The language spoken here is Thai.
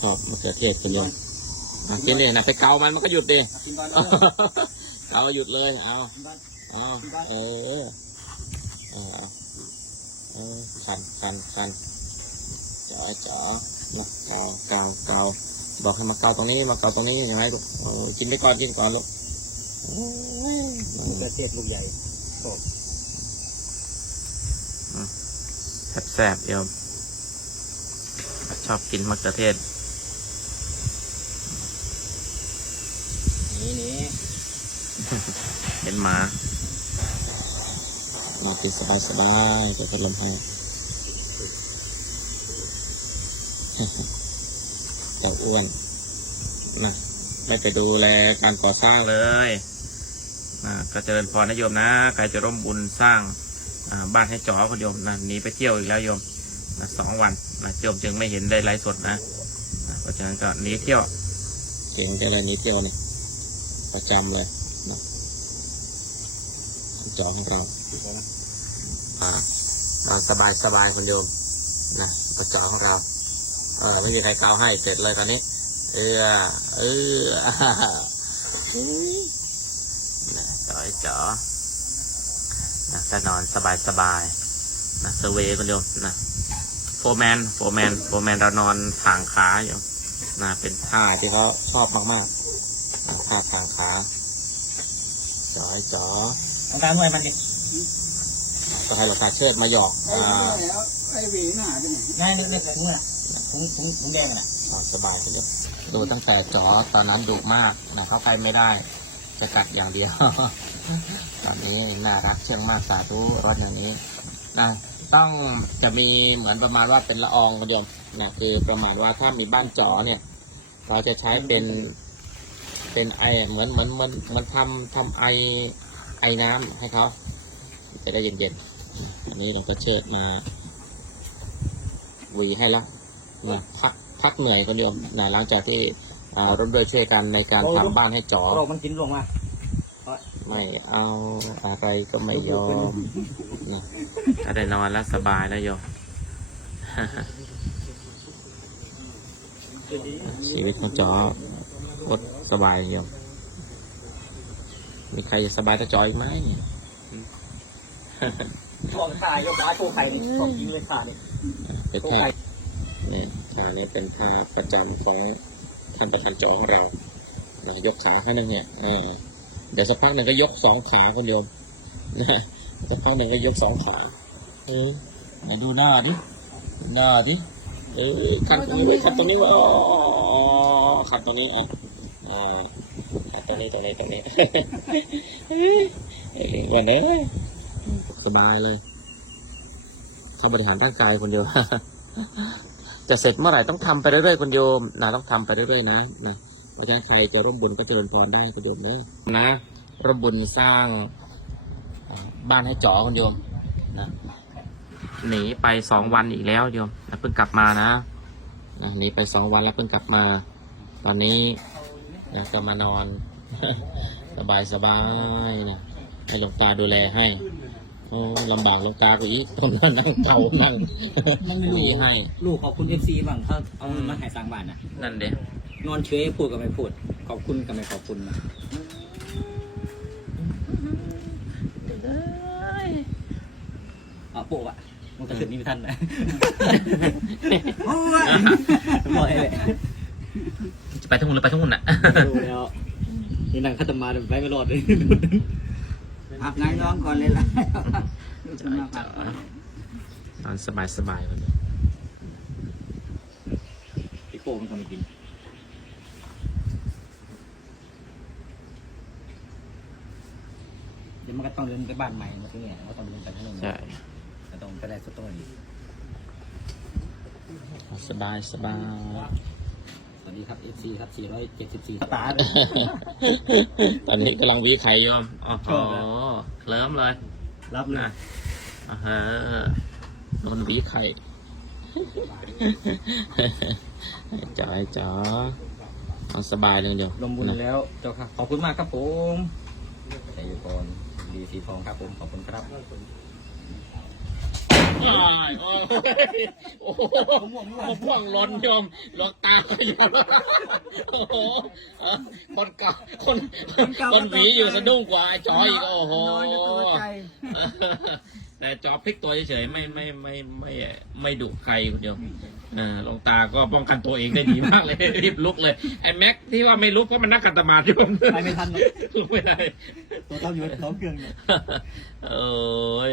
ชอบมะเขือเทศคุณโยมอะกินเนี่ยนะไปเกามันมันก็หยุดดิกินก่อนเกาหยุดเลยเอากินก่อนอ๋อเออเออเอาเออคันคันคันจ๋อจ๋อนะเกาเกาเกาบอกให้มาเกาตรงนี้มาเกาตรงนี้ยังไงลูกเอากินไปก่อนกินก่อนลูกโอ้ยมะเขือเทศลูกใหญ่แซ่บๆโยมชอบกินมะเขือเทศ นี่นี่เห็นหมามากินสบายสบายๆเดี๋ยวพัดลมให้แต่อ้วนนะไม่ไปดูแลการก่อสร้างเลยนะก็เจริญพรนะโยมนะใครจะร่วมบุญสร้างอ่าบ้านให้จอคุณโยมนะหนีไปเที่ยวอีกแล้วโยมนะสองวันนะโยมจึงไม่เห็นได้ไลฟ์สดนะนะเพราะฉะนั้นก็หนีเที่ยวเก่งจะเลยหนีเที่ยวนี่ ประจำเลยนะจอของเราอ่านอนสบายสบายคุณโยมนะประจอของเราเออไม่มีใครเกาให้เสร็จเลยตอนนี้ เออเออนะจอยจอนะก็นอนสบายสบายนะเซเวคุณโยมนะโฟแมนโฟแมนโฟแมนเรานอนทางขาอยู่นะเป็นท่าที่เขาชอบมากๆท่าขา จอยจ๋อเอาการมวยมันดิก็ให้หลวงตาเชิดมาหยอกไอ้อ่าแล้วไอ้หวีหน้าไปไหนง่ายนึกๆถุงอะถุงถุงถุงแดงอะนอนสบายทีเดียวดูตั้งแต่จอตอนนั้นดุมากนะเข้าไปไม่ได้ จะกัดอย่างเดียว ตอนนี้น่ารักเชื่องมากสาธุรถอย่างนี้นะต้องจะมีเหมือนประมาณว่าเป็นละอองกระเดียมนะคือประมาณว่าถ้ามีบ้านจอเนี่ย เราจะใช้เป็น เป็นไอเหมือนเหมือนเหมือนเหมันทำทำไอไอน้ำให้เขาจะได้เย็นๆอันนี้เราก็เชิดมาหวีให้แล้วนะพักพักเหนื่อยคนเดียวนะหลังจากที่อ่าร่วมด้วยช่วยกันในการทำบ้านให้จอโรคมันกินลงมาไม่เอาอะไรก็ไม่ยอมนะก็ได้นอนแล้วสบายแล้วโยมชีวิตของจอ โคตรสบายโยมมีใครสบายเท่าจออีกไหมทองขายยกขาโชว์ไข่นี่ของกินเลยขาเนี่ยเป็นโชว์ท่าไข่เนี่ยท่านี้เป็นท่าประจำของท่านประธานจอของเรานะยกขาข้างหนึงเนี่ยอ่าเดี๋ยวสักพักหนึ่งก็ยกสองขาคนเดียวนะสักพักหนึ่งก็ยกสองขา เออไหนดูหน้าดิ หน้าดิ เออขัดตรงนี้ไว้ขัดตรงนี้ไว้อ๋อขัดตรงนี้อะอ่าขัด ตรงนี้ตรงนี้ตรงนี้เออวันนี้สบายเลยเขาบริหารร่างกายคนเดียวจะเสร็จเมื่อไหร่ต้องทำไปเรื่อยๆคุณโยมนะต้องทำไปเรื่อยๆนะนะเพราะฉะนั้นใครจะร่วมบุญก็เจริญพรได้คุณโยมเลยนะร่วมบุญสร้างบ้านให้จ๋อคุณโยมนะหนีไปสองวันอีกแล้วโยมนะเพิ่งกลับมานะนะหนีไปสองวันแล้วเพิ่งกลับมา ตอนนี้ นะก็มานอน สบายสบายๆนะให้หลวงตาดูแลให้โอ้ลำบากหลวงตาก็อีกตรงนั้นนั่งเก่านั่งมันไม่หรู้นีให้ลูกขอบคุณเอฟซีบ้างถ้าเอาเงินมาให้สร้างบ้านนะนั่นเด้นอนเฉยพูดก็ไม่พูด ขอบคุณก็ไม่ขอบคุณนะอะโปะอะมันกระสุนนี่ไม่ทันนะบอกให้เลย จะไปทั้งหุ่นหรือไปทั้งหุ่นอะดูแล้วนี่นั่งคัตมาเดี๋ยวไปไม่รอดเลยอาบน้ำร้อนก่อนเลยล่ะนอนสบายสบายวันพี่โป้มันทำให้กินเดี๋ยวมันก็ต้องเดินไปบ้านใหม่มาที่เนี่ยก็ต้องเดินไปข้างนอกใช่ก็ต้องไปได้สุดตัวนี้สบายสบาย สวัสดีครับ FC ครับ 474ตาตอนนี้กำลังวิไข่โยมอ๋อโหเคลิ้มเลย รับเลยนะอ่าฮะโดนวิไข่จ๋อยจ๋อนอนสบายเลยเดียวลงบุญแล้วเจ้าค่ะ ขอบคุณมากครับผมชัยพรดีสีทองครับผม ขอบคุณครับอ้าย โอ้โหมะม่วงล้นโยมหลวงตาไปแล้วโอ้โหคนเก่าคนคนหวีอยู่สะดุ้งกว่าไอ้จออีกโอ้โหนอนอยู่ตัวใจ แต่จอพลิกตัวเฉยๆไม่ไม่ไม่ไม่ไม่ดุใครคุณโยมอ่าหลวงตาก็ป้องกันตัวเองได้ดีมากเลย รีบลุกเลยไอ้แม็กที่ว่าไม่ลุกเพราะมันนักขัตมาธิโยมไปไม่ทันหรอกลุกไม่ได้ตัวเต้าอยู่ท้องเกลืองเนี่ยโอ้ย